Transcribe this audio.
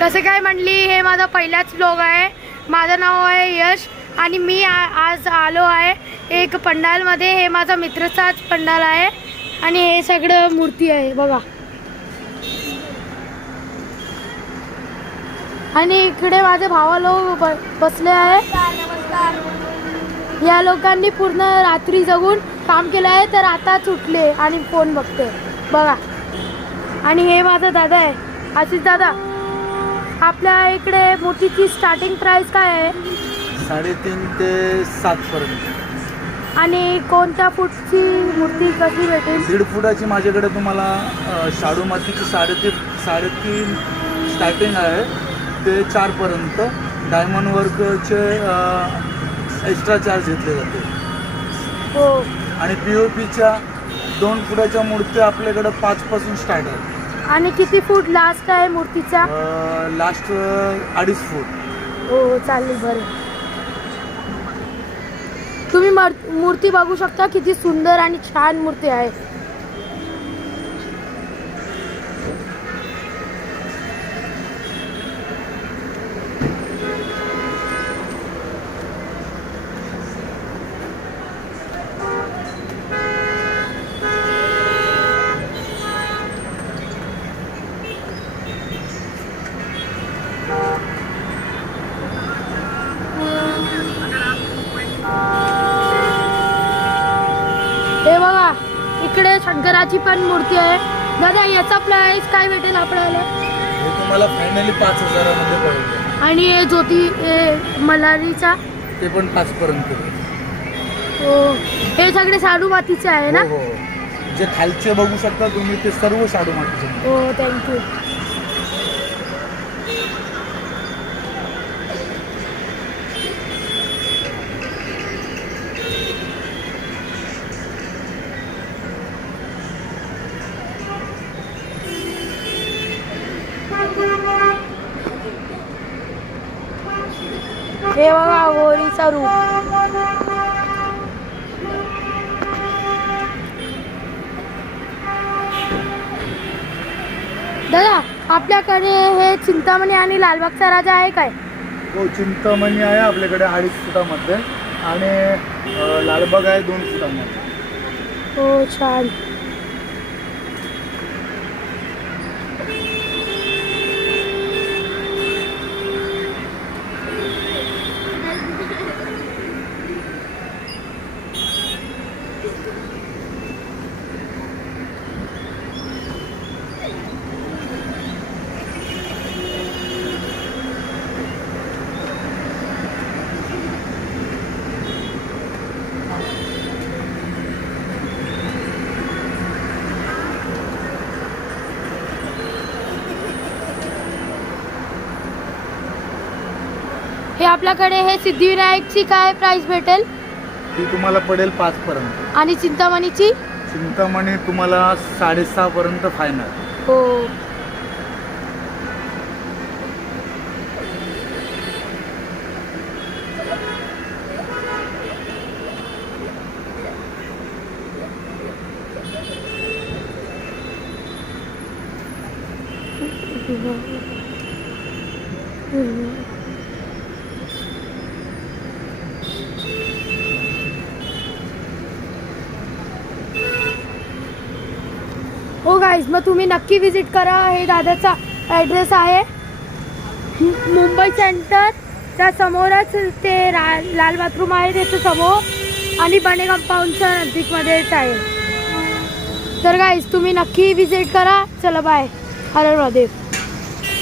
कसं काय म्हणली, हे माझा पहिलाच ब्लॉग आहे. माझं नाव आहे यश आणि मी आज आलो आहे एक पंडालमध्ये. हे माझा मित्राचाच पंडाल आहे आणि हे सगळं मूर्ती आहे बघा. आणि इकडे माझे भावा लोक बसले आहे. या लोकांनी पूर्ण रात्री जगून काम केलं आहे, तर आता सुटले आणि फोन बघते बघा. आणि हे माझा दादा आहे, आशिष दादा. आपल्या इकडे मूर्तीची स्टार्टिंग प्राइस काय आहे? 3.5 ते 7 पर्यंत. आणि कोणत्या फूटची मूर्ती कशी भेटेल? 1.5 फुटाची माझ्याकडे तुम्हाला शाडू मातीची 3.5 स्टार्टिंग आहे ते 4 पर्यंत. डायमंड वर्कचे एक्स्ट्रा चार्ज घेतले जाते. हो. आणि POPच्या 2 फुटाच्या मूर्ती आपल्याकडे 5 पासून स्टार्ट आहे. आणि किती फूट लास्ट आहे मूर्तीचा? लास्ट 2.5 फूट. हो चालेल. बरं, तुम्ही मूर्ती बघू शकता, किती सुंदर आणि छान मूर्ती आहे. हे बघा, इकडे शंकराची पण मूर्ती आहे. दादा, याचा प्राइस काय भेटेल आपल्याला? हे तुम्हाला फायनली 5,000 मध्ये पडेल. आणि हे ज्योती मल्हारीचा ते पण 5 पर्यंत. हो. हे सगळे शाडू मातीचे आहे ना? हो. जे खालचे बघू शकता तुम्ही ते सर्व शाडू मातीचे. हो, थँक्यू. हे बघा, होळीचा रूप. दादा, आपल्याकडे हे चिंतामणी आणि लालबागचा राजा आहे काय? हो, चिंतामणी आहे आपल्याकडे 2.5 फुटामध्ये आणि लालबाग आहे 2 फुटामध्ये. हो, छान. हे आपल्याकडे हे सिद्धिविनायकची काय प्राइस भेटेल? ती तुम्हाला पडेल 5 पर्यंत. आणि चिंतामणीची? चिंतामणी तुम्हाला 6.5 पर्यंत फायनल. हो. हो गाईज, मग तुम्ही नक्की विजिट करा. हे दादाचा ॲड्रेस आहे मुंबई सेंटरच्या समोरच. ते लाल बाथरूम आहे त्याच्या समोर आणि बने कंपाऊंडच्या नजीकमध्येच आहे. तर गाईज, तुम्ही नक्की विजिट करा. चला बाय. हर हर महादेव.